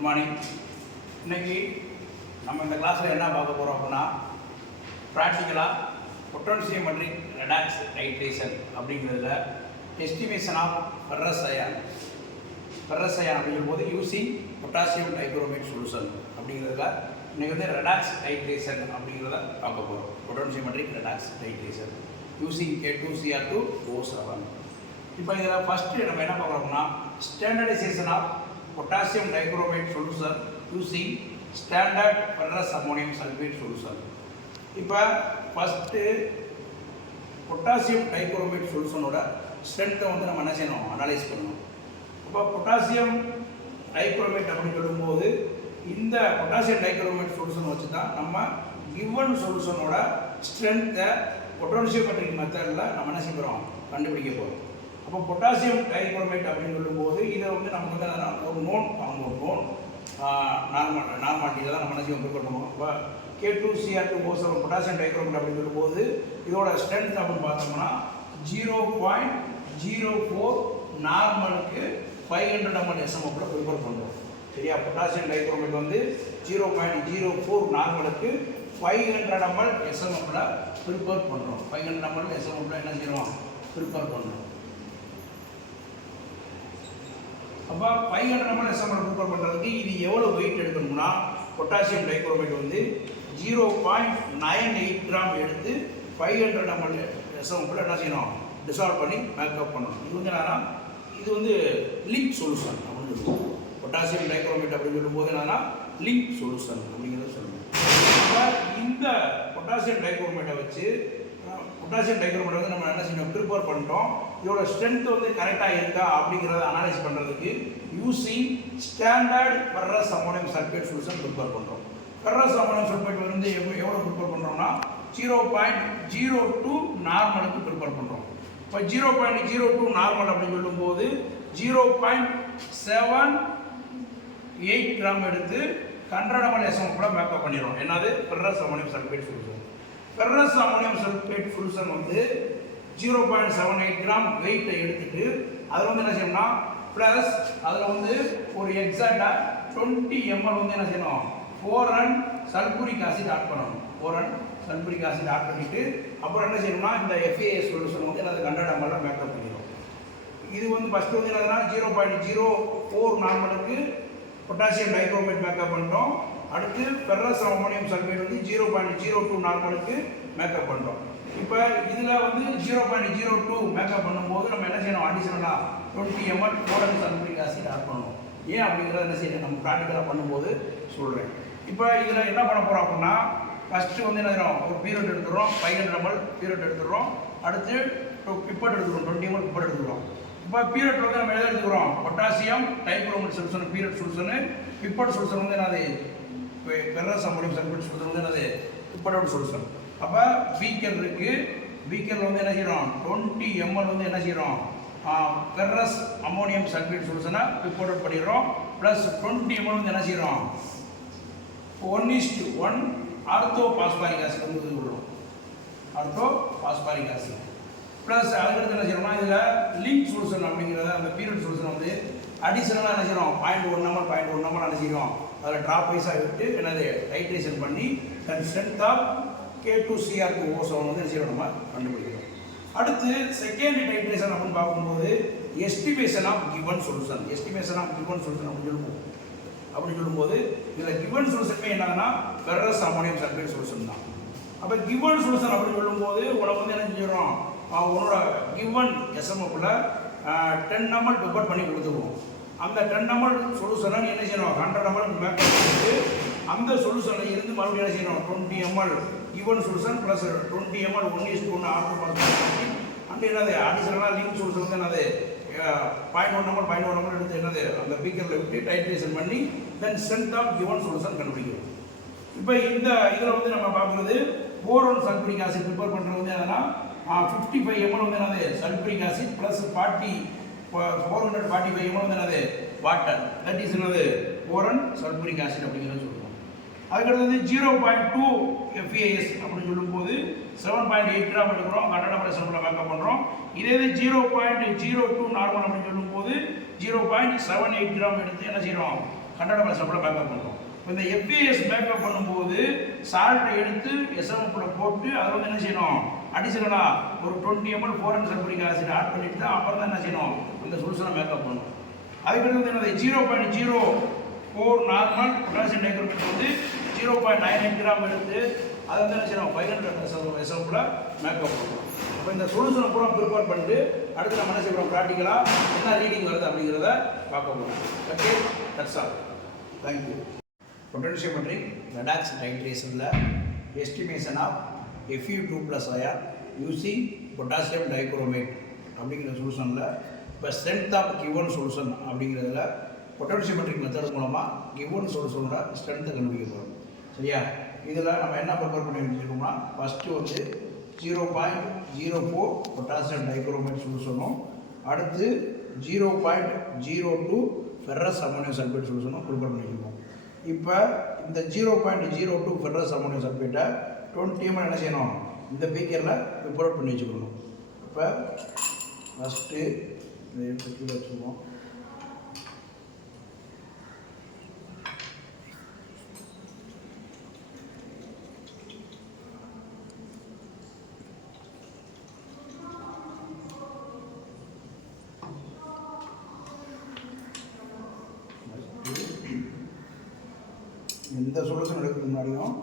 Good morning. இன்றைக்கி நம்ம இந்த கிளாஸில் என்ன பார்க்க போகிறோம் அப்படின்னா, ப்ராக்டிக்கலாக பொட்டாசியோமெட்ரிக் ரெடாக்ஸ் டைட்ரேஷன் அப்படிங்கிறதுல எஸ்டிமேஷன் ஆஃப் ஃபெர்ரஸ் அயான் அப்படிங்கும்போது யூசிங் பொட்டாசியம் டைக்ரோமேட் சொல்யூஷன் அப்படிங்கிறதுல இன்றைக்கி வந்து ரெடாக்ஸ் டைட்ரேஷன் அப்படிங்கிறத பார்க்க போகிறோம். Potentiometric redox titration using K2Cr2O7. இப்போ இதில் ஃபஸ்ட்டு நம்ம என்ன பார்க்குறோம்னா, standardisation of potassium dichromate solution using standard ferrous ammonium sulphate solution. இப்போ ஃபஸ்ட்டு பொட்டாசியம் டைக்ரோமேட் சொல்யூஷனோட ஸ்ட்ரென்த்தை வந்து நம்ம என்ன செய்யணும், அனலைஸ் பண்ணணும். இப்போ பொட்டாசியம் டைக்ரோமேட் அப்படின்னு சொல்லும்போது இந்த பொட்டாசியம் டைக்ரோமேட் சொல்யூஷன் வச்சு தான் நம்ம கிவன் சொல்யூஷனோட ஸ்ட்ரென்த்தை பொட்டாசியோமெட்ரிக் மெத்தடில் நம்ம என்ன செய்கிறோம், கண்டுபிடிக்க போகிறோம். அப்போ பொட்டாசியம் டைக்ரோமேட் அப்படின்னு சொல்லும்போது இதை வந்து நமக்கு வந்து ஒரு நோன் நார்மாலிட்டியில் தான் நம்ம என்ன செய்வோம் ப்ரிப்பேர் பண்ணுவோம். இப்போ K2Cr2O7 பொட்டாசியம் டைக்ரோமேட் அப்படின்னு சொல்லும்போது இதோட ஸ்ட்ரென்த் அப்படின்னு பார்த்தோம்னா 0.04 நார்மலுக்கு 500 ml SMO ப்ரிப்பேர் பண்ணுறோம். சரியா? பொட்டாசியம் டைக்ரோமேட் வந்து 0.04 நார்மலுக்கு 500 ml SMO ப்ரிப்பேர் பண்ணுறோம். 500 ml SMO என்ன செய்கிறோம், ப்ரிப்பேர் பண்ணுறோம். அப்போ 500 ml SMO ப்ரிப்பேர் பண்ணுறதுக்கு இது எவ்வளோ வெயிட் எடுக்கணும்னா, பொட்டாசியம் டைக்ரோமேட் வந்து 0.98 கிராம் எடுத்து 500 ml SMO என்ன செய்யணும், டிசால்வ் பண்ணி மேக்கப் பண்ணணும். இது வந்து என்னன்னா, இது வந்து லிங்க் சொல்யூஷன் அப்படின்னு சொல்லுவோம். பொட்டாசியம் டைக்ரோமேட் அப்படின்னு சொல்லும்போது என்னன்னா லிங்க் சொல்யூஷன் அப்படிங்கிறத சொல்லணும். அப்போ இந்த பொட்டாசியம் டைக்ரோமேட்டை வச்சு வந்து நம்ம என்ன செய்யணும், ப்ரிப்பேர் பண்ணிட்டோம். இதோட ஸ்ட்ரென்த் வந்து கரெக்டாக இருக்கா அப்படிங்கிறத அனலைஸ் பண்ணுறதுக்கு using standard ferrous ammonium sulphate solution prepare பண்ணுறோம். ஃபெர்ரஸ் அம்மோனியம் சல்ஃபேட் வந்து எவ்வளோ ப்ரிப்பேர் பண்ணுறோம்னா 0.02 நார்மலுக்கு ப்ரிப்பேர் பண்ணுறோம். இப்போ 0.02 நார்மல் அப்படின்னு சொல்லும்போது 0.78 கிராம் எடுத்து 100 ml SMO மேக்கப் பண்ணிடுறோம். என்னது, ferrous ammonium sulphate solution. Ferrous ammonium sulphate solution வந்து 0.78 கிராம் வெயிட்டை எடுத்துட்டு அதில் வந்து என்ன செய்யணும்னா ப்ளஸ் அதில் வந்து ஒரு எக்ஸாக்டாக 20 ml வந்து என்ன செய்யணும், 4N சல்பூரிக் ஆசிட் ஆட் பண்ணணும். 4N சல்பூரிக் ஆசிட் ஆட் பண்ணிவிட்டு அப்புறம் என்ன செய்யணும்னா இந்த FAS சொல்யூஷன் வந்து என்னது 100 ml மேக்கப் பண்ணிடும். இது வந்து ஃபஸ்ட்டு வந்து என்னதுன்னா 0.04 நார்மலுக்கு பொட்டாசியம் டைக்ரோமேட் மேக்கப் பண்ணுறோம். அடுத்து ஃபெர்ரஸ் அம்மோனியம் சல்ஃபேட் வந்து 0.02 நார்மலுக்கு மேக்கப் பண்ணுறோம். இப்போ இதில் வந்து 0.02 மேக்கப் பண்ணும்போது நம்ம என்ன செய்யணும், அடிஷனலாக 20 ml 4N sulphuric acid add பண்ணணும். ஏன் அப்படிங்கிறத என்ன செய்யணும், நம்ம ப்ராக்டிக்கலாக பண்ணும்போது சொல்கிறேன். இப்போ இதில் என்ன பண்ண போகிறோம் அப்படின்னா, ஃபஸ்ட்டு வந்து என்ன செய்யணும், ஒரு பீரியட் எடுத்துடுறோம், 500 ml பீரியட் எடுத்துடுறோம். அடுத்து பிப்பட் எடுத்துக்கிறோம், 20 ml பிப்பட் எடுத்துக்கிறோம். இப்போ பீரியட் வந்து நம்ம எதை எடுத்துக்கிறோம், potassium dichromate solution period solution. Pipette solution வந்து என்னது, ஃபெர்ரஸ் அம்மோனியம் சல்ஃபேட் சொல்யூஷன் வந்து என்னது, பிப்பட்டோட சொல்யூஷன். அப்போ பீக்கர் இருக்குது, பீக்கரில் வந்து என்ன செய்கிறோம், 20 ml வந்து என்ன செய்கிறோம், ஃபெர்ரஸ் அம்மோனியம் சல்ஃபேட் சொல்யூஷனை பிப்பட் பண்ணிடுறோம். ப்ளஸ் 20 ml வந்து என்ன செய்கிறோம், 1:1 ஆர்த்தோ பாஸ்பாரிக் ஆசிட் வந்து விடுறோம். ஆர்த்தோ பாஸ்பாரிக் ஆசிட் ப்ளஸ் அதுக்கடுத்து என்ன செய்யணும்னா இதில் லிங்க் சொல்யூஷன் அப்படிங்கிறத அந்த பீரியட் சொல்யூஷன் வந்து அடிஷனலாக என்ன செய்யணும், 0.1 ml என்ன செய்யணும், அதில் ட்ராப் வைஸாக விட்டு என்னது டைட்ரேஷன் பண்ணி தன் ஸ்ட்ரென்த் ஆஃப் K2Cr2O7 வந்து என்ன செய்யணும், நம்ம கண்டுபிடிக்கிறோம். அடுத்து செகண்ட் டைட்ரேஷன் அப்படின்னு பார்க்கும்போது எஸ்டிமேஷன் ஆஃப் கிவன் சொல்யூஷன் அப்படின்னு சொல்லும்போது இதில் கிவன் சொல்யூஷனுமே என்னன்னா ஃபெர்ரஸ் அம்மோனியம் சல்ஃபேட் சொல்யூஷன் தான். அப்போ கிவன் சொல்யூஷன் அப்படின்னு சொல்லும்போது உனக்கு வந்து என்ன செஞ்சிடறோம், உன்னோட கிவன் SMO-க்குள்ள 10 ml ப்ரிப்பேர் பண்ணி கொடுத்துருவோம். அந்த 10 ml சொல்யூஷனை என்ன செய்யணும், 100 ml மேக்கப் பண்ணிட்டு அந்த சொல்யூஷனில் இருந்து மறுபடியும் என்ன செய்யணும், 20 ml given solution plus 20 ml 1:1 order பண்ணி அண்ட் என்னது அடிஷனலாக லிங்க் சொல்யூஷன் வந்து என்னது 0.1 ml எடுத்து என்னது அந்த பீக்கரில் விட்டு டைட்ரேஷன் பண்ணி தென் ஸ்ட்ரென்த் ஆஃப் கிவன் சொல்யூஷன் கண்டுபிடிக்கிறோம். இப்போ இந்த இதில் வந்து நம்ம பார்க்குறது 4N சல்பூரிக் ஆசிட் ப்ரிப்பேர் பண்ணுறது வந்து என்னன்னா 55 ml வந்து என்னது சல்பூரிக் ஆசிட் ப்ளஸ் 445 ml வந்து என்னது வாட்டர், தட் இஸ் என்னது 4N சல்பூரிக் ஆசிட் அப்படிங்கிறத சொல்லுவோம். அதுக்கடுத்து வந்து 0.2 FAS அப்படின்னு சொல்லும்போது 7.8 கிராம் எடுக்கிறோம், 100 ml SMO மேக்கப் பண்ணுறோம். இதே 0.02 நார்மல் அப்படின்னு சொல்லும்போது 0.78 கிராம் எடுத்து என்ன செய்கிறோம், கண்டனமலை எஸ்எம்எஃப்ல மேக்கப் பண்ணுறோம். இப்போ இந்த எஃப்ஏஎஸ் மேக்கப் பண்ணும்போது சால்ட்டை எடுத்து எஸ்எம்எஃப்ல போட்டு அதை வந்து என்ன செய்யணும், அடிஷனலாக ஒரு 20 ml 4N sulphuric acid add பண்ணிட்டு தான் அப்புறம் தான் என்ன செய்யணும், அந்த சொல்யூஷனை மேக்கப் பண்ணணும். அதுக்கடுத்து வந்து என்னது 0.04 நார்மல் பொட்டாசியம் டைக்ரோமேட் வந்து 0.98 கிராம் எடுத்து அதை வந்து என்ன செய்யணும் 500 எஸ்எம்எஃப்ல மேக்கப் பண்ணுறோம். இப்போ இந்த சொல்யூஷனை பூரா ப்ரிப்பேர் பண்ணிட்டு அடுத்து நம்ம என்ன செய்யணும், ப்ராக்டிக்கலாக என்ன ரீடிங் வருது அப்படிங்கிறத பார்க்க போகிறோம். Okay, that's all. Thank you. Potentiometric redox டைட்ரேஷனில் estimation of Fe2+ion using potassium dichromate அப்படிங்கிற சொல்யூஷனில் இப்போ ஸ்ட்ரென்த் ஆஃப் கிவன் சொல்யூஷன் அப்படிங்கிறதுல பொட்டன்ஷியோமெட்ரிக் மெத்தட் மூலமாக கிவன் சொல்யூஷனோட ஸ்ட்ரென்த்தை கண்டுபிடிக்க போகிறோம். சரியா? இதில் நம்ம என்ன ப்ரிப்பேர் பண்ணி வச்சுருக்கோம்னா ஃபஸ்ட்டு வந்து 0.04 பொட்டாசியம் டைக்ரோமேட் சொல்யூஷனும் அடுத்து 0.02 ஃபெரஸ் அமோனியம் சல்பேட் சொல்யூஷனும் ப்ரிப்பேர் பண்ணியிருக்கோம். இப்போ இந்த 0.02 ஃபெரஸ் அமோனியம் சல்பேட்டை 20 ml என்ன செய்யணும், இந்த பீக்கரில் ப்ரிப்பேர் பண்ணி வச்சுக்கணும். இப்போ ஃபஸ்ட்டு இதை எடுத்து கீழே வச்சுக்குவோம். எந்த சொல்யூஷன் எடுக்கிறதுக்கு முன்னாடியும்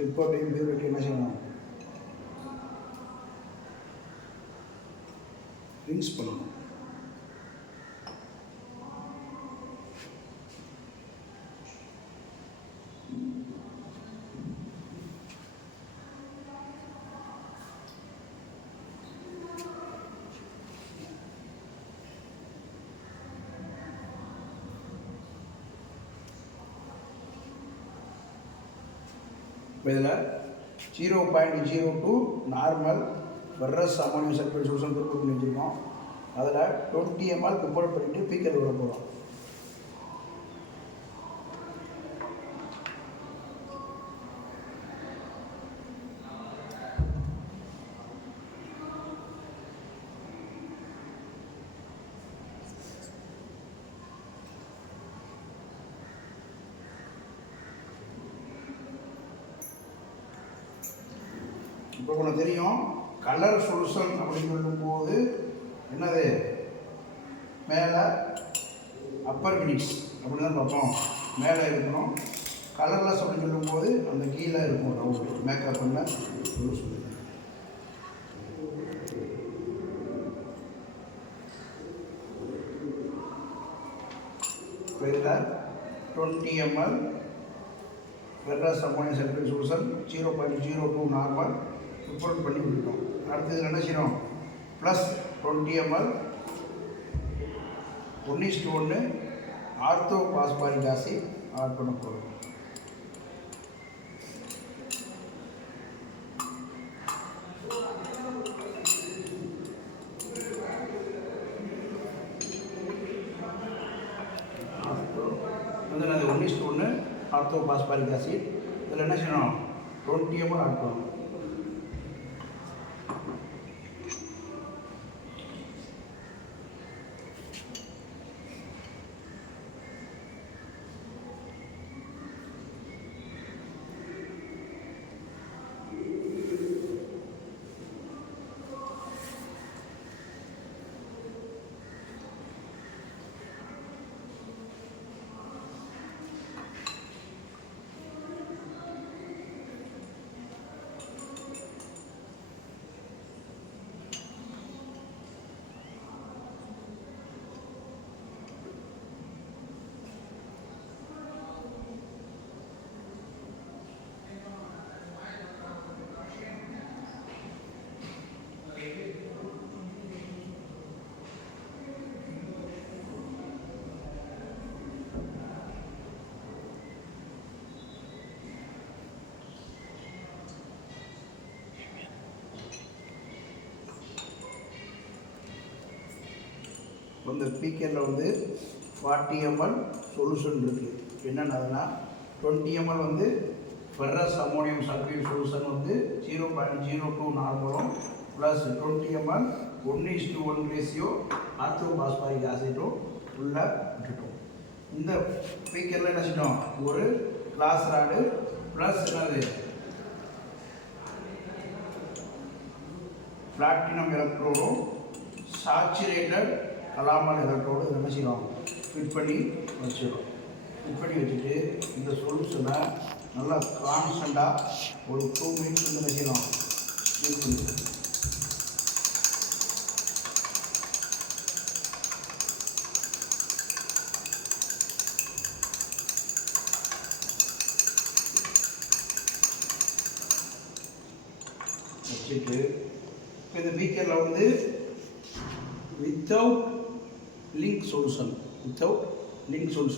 ரிப்போர்ட்டையும் பியூரிட்டி என்ன செய்யணும், ரின்ஸ் பண்ணணும். இதில் 0.02 normal ferrous ammonium sulphate solution prepare பண்ணி வச்சுருக்கோம். அதில் 20 ml ப்ரிப்பேர் பண்ணிவிட்டு பீக்கர் விட போகிறோம். இப்போ உங்களுக்கு தெரியும் கலர் சொல்யூஷன் அப்படின்னு சொல்லும்போது என்னது, மேலே அப்பர் மினிட்ஸ் அப்படின்னு தான் பார்ப்போம், மேலே இருக்கணும். கலர்லெஸ் அப்படின்னு சொல்லும்போது அந்த கீழே இருக்கும் ரவுண்டு மேக்கப் பண்ண சொல்யூஷன். இப்போ இதில் 20 ml ferrous ammonium sulphate solution 0.02 normal prepare பண்ணி விட்டுட்டோம். அடுத்தது என்ன செய்யணும், plus 20 ml 1:1 ortho phosphoric acid add பண்ண போகிறோம். வந்து அது 1:1 ஆர்த்தோ பாஸ்பாரிக் ஆசிட். இதில் என்ன செய்யணும், 20 ml ஆட் பண்ணணும். இந்த பீக்கரில் வந்து 40 ml சொல்யூஷன் இருக்குது. என்னென்னதுன்னா 20 ml வந்து ஃபெரஸ் அமோனியம் சல்பேட் சொல்யூஷன் வந்து 0.02 நார்மலும் plus 20 ml 1:1 ratio ortho phosphoric ஆசிட்டும் உள்ளே விட்டுட்டோம். இந்த பீக்கரில் என்ன செய்யணும், ஒரு கிளாஸ் ராடு ப்ளஸ் என்னது பிளாட்டினம் எலக்ட்ரோடும் சாச்சுரேட்டட் கலாமல் எலக்ட்ரோடு என்ன செய்யணும், ஃபிட் பண்ணி வச்சிடும். ஃபிட் பண்ணி வச்சுட்டு இந்த சொல்யூஷனை நல்லா கான்ஸ்டண்ட்டாக ஒரு 2 மினிட்ஸ் வந்து என்ன செய்யணும், ஹீட் பண்ணிடும். வச்சுட்டு இப்போ இந்த பீக்கரில் வந்து வித்தவுட் லிங்க் சொல்யூஷன்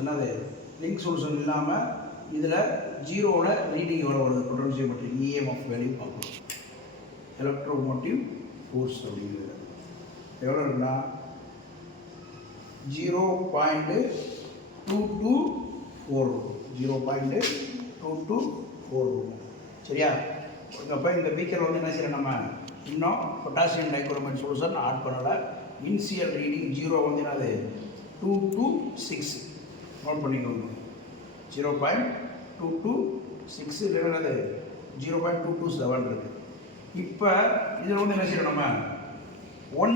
என்னது லிங்க் சொல்யூஷன் இல்லாமல் இதில் ஜீரோவில் ரீடிங் எவ்வளோ வருது, பொட்டன்ஷியல் மற்றும் இஎம்எஃப் வேல்யூ பார்க்கணும். எலக்ட்ரோமோட்டிவ் ஃபோர்ஸ் அப்படிங்கிறது எவ்வளோ இருக்குன்னா 0.224 சரியா. அப்போ இந்த பீக்கரில் வந்து என்ன செய்யணும், நம்ம இன்னும் பொட்டாசியம் டைக்ரோமேட் சொல்யூஷன் ஆட் பண்ணலை. இனிஷியல் ரீடிங் 0 வந்து என்னது 226 நோட் பண்ணிக்கோங்க. 0.226 என்னது 0.227 இருக்குது. இப்போ இதில் வந்து என்ன செய்யணும், நம்ம 1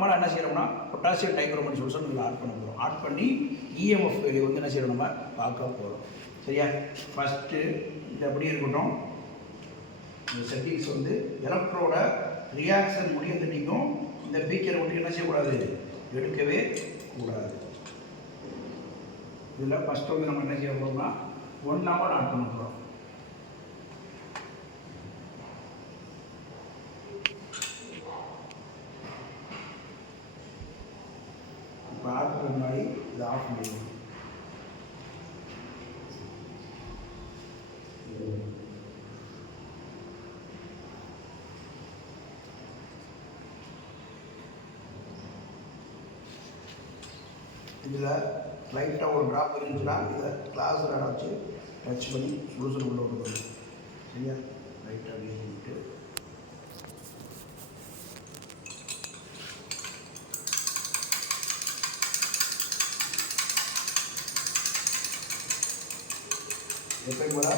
ml என்ன செய்யணும்னா பொட்டாசியம் டைக்ரோமேட் சொல்யூஷன் இதில் ஆட் பண்ண போகிறோம். ஆட் பண்ணி இஎம்எஃப் வேல்யூ வந்து என்ன செய்யணும், நம்ம பார்க்க போகிறோம் சரியா. ஃபஸ்ட்டு இது அப்படியே இருக்கட்டும். இந்த செட்டிங்ஸ் வந்து எலக்ட்ரோட ரியாக்ஷன் முடியத்தட்டிக்கும் இந்த பீக்கரை ஒட்டி என்ன செய்யக்கூடாது, எடுக்கவே கூடாது. இதில் ஃபஸ்ட்டு வந்து நம்ம என்ன செய்ய போகிறோம்னா 1 ml ஆட் பண்ண போகிறோம். இப்போ ஆட் பண்ண முன்னாடி இதை ஆஃப் பண்ணிடுவோம். இதில் லைட்டாக ஒரு ட்ராப் இருந்துச்சுன்னா இதை கிளாஸ் ராடை வச்சு டச் பண்ணி சொல்யூஷன் உள்ள விட்டுக்கணும் சரியா. லைட்டாக அப்படியே பண்ணிட்டு எப்பயும் போல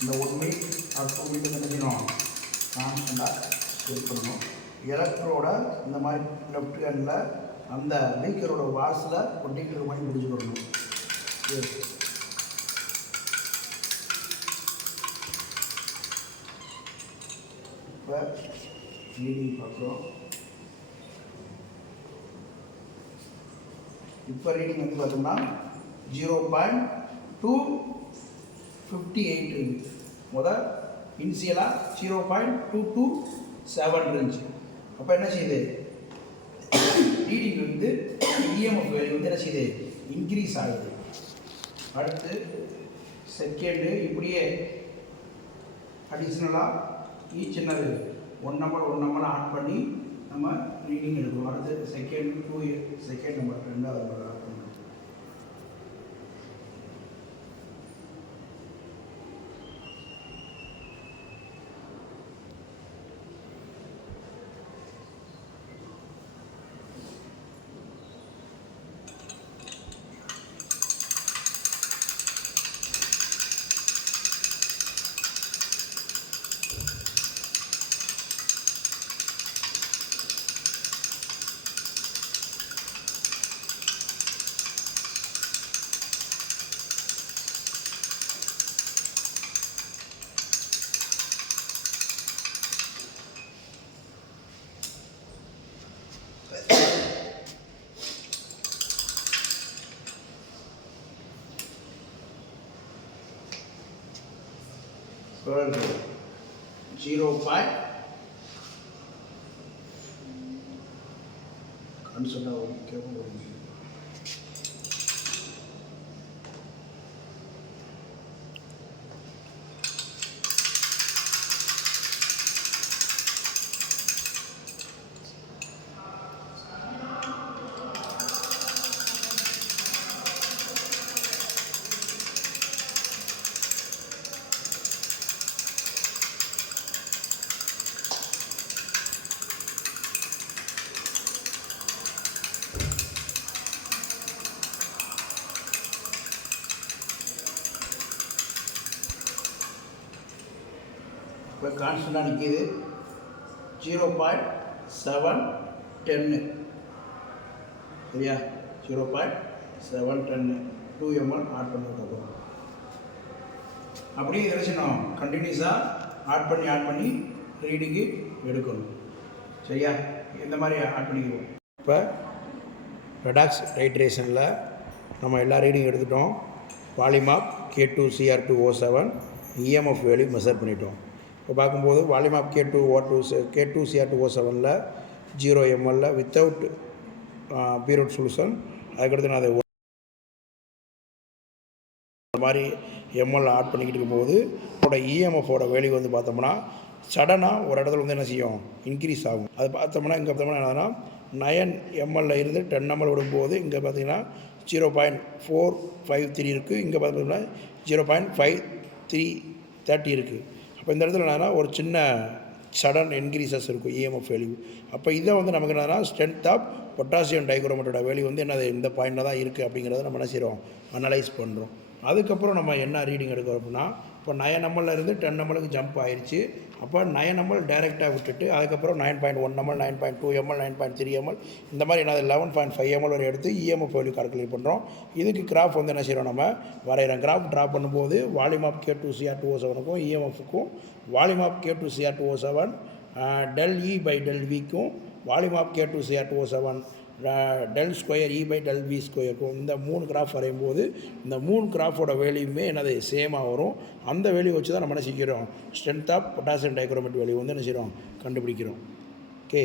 இந்த 1 மினிட் ஆர் 2 மினிட் என்ன செய்யணும், கான்ஸ்டண்ட்டாக செட் பண்ணணும். எலக்ட்ரோட இந்த மாதிரி லெஃப்ட் ஹேண்டில் அந்த பீக்கரோட வாஸில் ஒட்டிக்கிற மாதிரி பிடிச்சிக்கணும். இப்போ ரீடிங் பார்க்குறோம். இப்போ ரீடிங் வந்து பார்த்தோம்னா 0.258 இருக்குது. முதல் இனிஷியலாக 0.227 இருந்துச்சு. அப்போ என்ன செய்யுது, ரீடிங் வந்து இஎம்எஃப் வேல்யூ வந்து என்ன செய்யுது, இன்க்ரீஸ் ஆகுது. அடுத்து செகண்டு இப்படியே அடிஷ்னலாக ஈச் என்னது 1 ml ஆட் பண்ணி நம்ம ரீடிங் எடுக்கணும். அடுத்து செகண்ட் நம்பர் 2வது நம்பர் ஆட் பண்ணணும். Further 0.5 consider இப்போ கான்ஸ்டண்ட்டாக நிற்கிது 0.710 சரியா 0.710 2 ml ஆட் பண்ணிவிட்டோம். அப்படியே நினச்சினோம் கண்டினியூஸாக ஆட் பண்ணி ரீடிங்கு எடுக்கணும் சரியா. இந்த மாதிரி ஆட் பண்ணிக்குவோம். இப்போ ரெடாக்ஸ் டைட்ரேஷனில் நம்ம எல்லா ரீடிங் எடுத்துட்டோம். வால்யூமாப் K2Cr2O7 EMF வேல்யூ மெஷர் பண்ணிட்டோம். இப்போ பார்க்கும்போது வால்யூமாப் K2Cr2O7ல் 0 ml வித்தவுட் பீரியட் சொல்யூஷன். அதுக்கடுத்து நான் அதை இந்த மாதிரி எம்எல் ஆட் பண்ணிக்கிட்டு இருக்கும்போது இதோட இஎம்எஃபோட வேல்யூ வந்து பார்த்தோம்னா சடனாக ஒரு இடத்துல வந்து என்ன செய்யும் இன்க்ரீஸ் ஆகும். அது பார்த்தோம்னா இங்கே பார்த்தோம்னா என்னன்னா 9 ml இருந்து 10 ml விடும்போது இங்கே பார்த்தீங்கன்னா 0.453 இருக்குது. இங்கே பார்த்தோம்னா 0.5330 இருக்குது. அப்போ இந்த இடத்துல என்னன்னா ஒரு சின்ன சடன் இன்க்ரீசஸ் இருக்கும் இஎம்எஃப் வேல்யூ. அப்போ இதை வந்து நமக்கு என்னன்னா ஸ்ட்ரென்த் ஆஃப் பொட்டாசியம் டைக்ரோமேட்டோட வேல்யூ வந்து என்னது இந்த பாயிண்டில் தான் இருக்குது அப்படிங்கிறத நம்ம என்ன செய்கிறோம் அனலைஸ் பண்ணுறோம். அதுக்கப்புறம் நம்ம என்ன ரீடிங் எடுக்கிறோம் அப்படின்னா இப்போ 9 ml இருந்து 10 ml ஜம்ப் ஆயிடுச்சு. அப்போ 9 ml டைரெக்டாக விட்டுட்டு அதுக்கப்புறம் 9.1 ml 9.2 ml 9.3 ml இந்த மாதிரி என்னது 11.5 ml வரை எடுத்து இஎம்எஃப் வேல்யூ கால்குலேட் பண்ணுறோம். இதுக்கு கிராஃப் வந்து என்ன செய்கிறோம் நம்ம வரைகிறோம். கிராஃப் ட்ரா பண்ணும்போது வால்யூமாப் K2Cr2O7க்கும் இஎம்எஃப்க்கும் வால்யூமாப் K2Cr2O7 del E by del Vக்கும் வால்யூமாப் K2Cr2O7 del square E by del V ஸ்கொயருக்கும் இந்த 3 கிராஃப் வரையும்போது இந்த 3 கிராஃபோட வேல்யூமே என்னது சேமாக வரும். அந்த வேல்யூ வச்சு தான் நம்ம என்ன செய்கிறோம் strength of potassium dichromate value வந்து என்ன செய்கிறோம் கண்டுபிடிக்கிறோம். ஓகே.